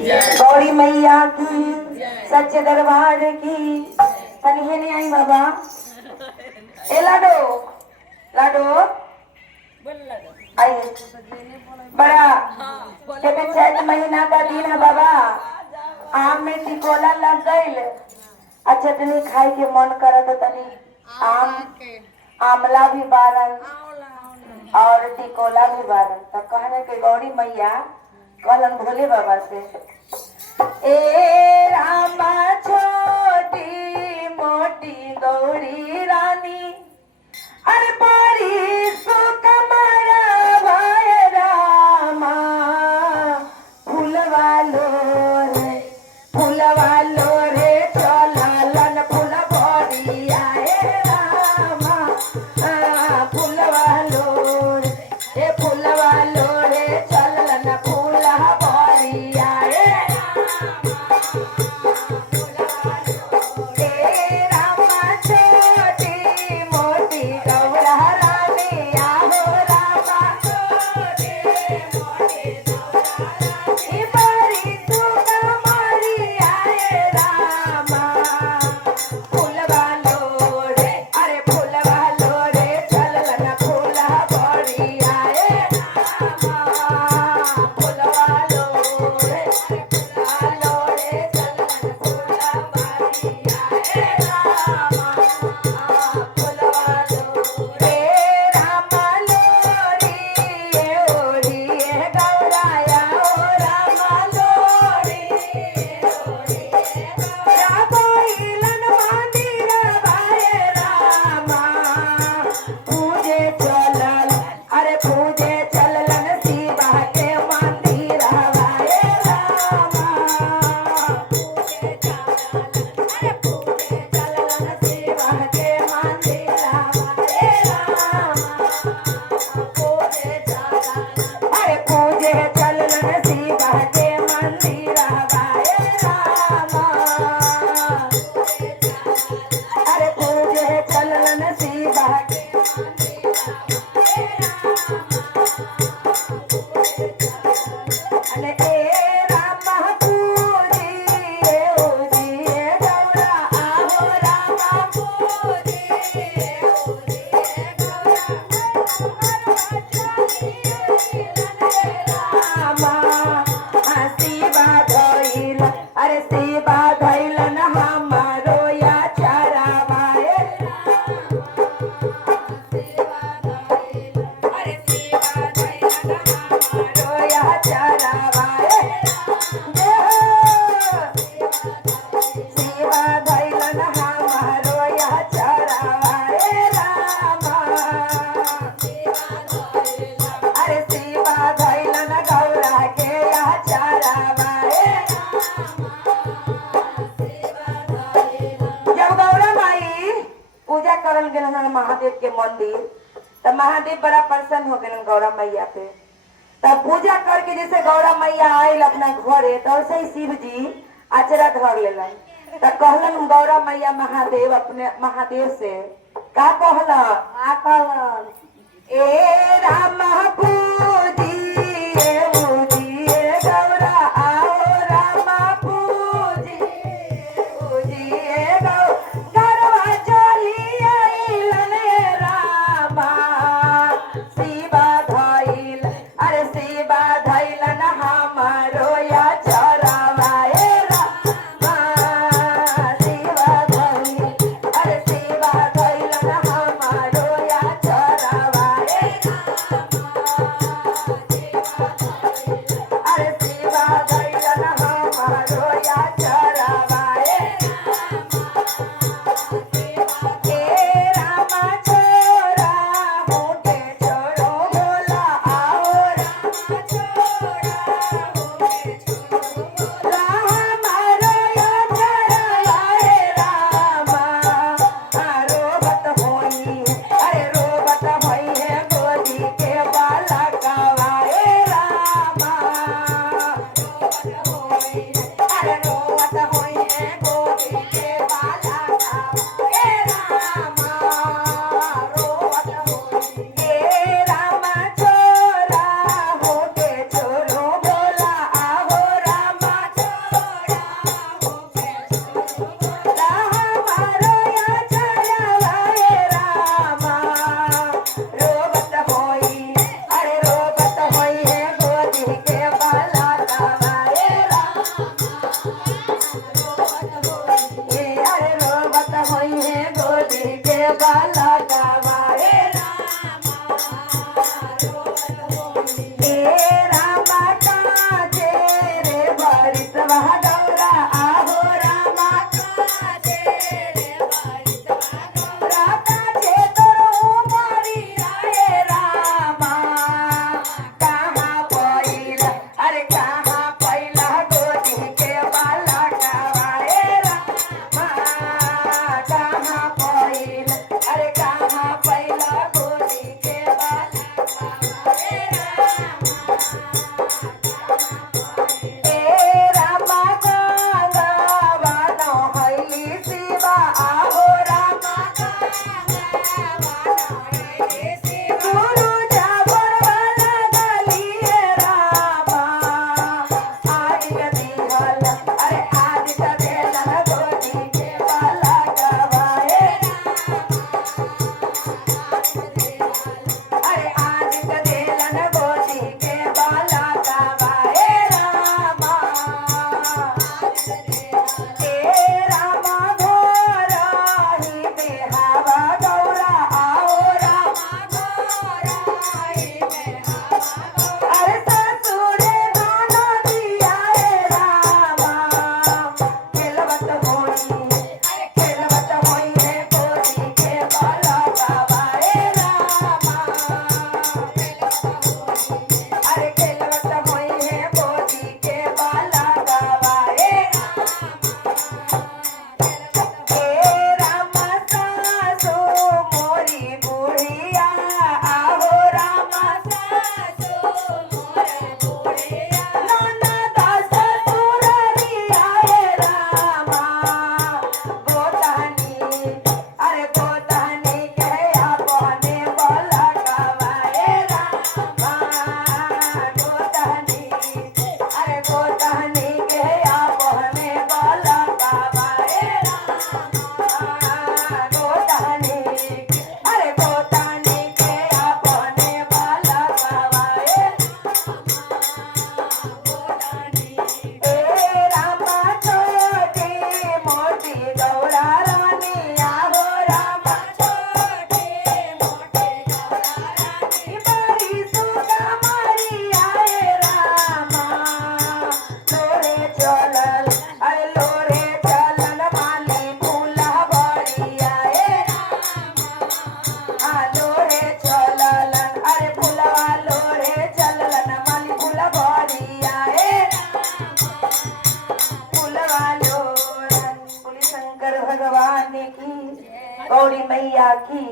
गौरी मैया की, सच्चे दरबार की। तनिए नहीं आई बाबा। ए लाडो, लाडो आइए। बड़ा कहते चैत महीना का दिन है बाबा, आम में टिकोला लग गई। अच्छा तनी खाई के मन करा तो तनी आम आमला भी बारल और टिकोला भी बारल। तो कहने के गौरी मैया कहलन भोले बाबा से, ए रामा छोटी मोटी गौरी रानी, अरे बड़ी सुकमरा भाई रामा, फूलवा लो रे चलन फूल भरिया ए रामा, फूलवा लो रे चलन फूल भरिया ए महादेव के मंदिर, तब महादेव बड़ा प्रसन्न हो गए गौरा मैया पे। तब पूजा करके जैसे गौरा मैया आयल अपना घरे, तो वैसे ही शिव जी आचरा धर लेलन। तब कहलन गौरा मैया महादेव अपने महादेव से का कहलन, ए रामा पूजी गौरा आओ रामा पूजी गौरा चली आइलन रामा, शिवा धइल अरे शिवा धइलन हमारो या चरावा ए रामा, शिवा धइल अरे शिवा धइलन हमारो या चरावा ए रामा। बाला गवाए हे रामा काजे रे बरिसवा गौरा आहो रामा काजे रे बरिसवा गौरा काजे तोरो मरी आए रामा कहाँ पहिला अरे कहाँ पहिला गोदी के बाला गवाए रामा कहाँ पहिला अरे कहाँ पहिला गोदी के बाला गवाए ए रामा गंगा वानो हईली शिवा आहो रामा गंगा वानो हईली शिवा गुरु जाबर वाला गलिए रामा आदि दिहल अरे आदि देलन गोदी के बाला गवाए अरे आदि देलन गोदी के बाला गवाए रामा हे रामा घोराही बेहावा गौरा आओ रामा घोराही बेहावा गौरा अरे ससुरे दोनों दिया रे रामा खेलवत होई रे गोदी के बाला गवाए रामा अरे खेलवत होई है गोदी के बाला गवाए हे रामा सासु मोरी बुढ़िया आहो रामा सासु मोरी बुढ़िया ननद ससुररिया हे रामा गोतनी अरे गोतनी के अपने बाला गवाए रामा गोतनी अरे गोतनी के अपने बाला गवाए रामा गोतनी अरे गोतनी के अपने बाला गवाए ए रामा छोटी मोटी गौरा रानी आहो रामा छोटी मोटी गौरा रानी बड़ी सुगा मारी आए रामा लोरे चलल अरे लोरे चलन माली फूला बड़ी आए रामा लोरे चलल अरे फूलवा लोरे चललन माली फूला बड़ी आए फूलवा लोरन बोली शंकर भगवान की गौरी मैया की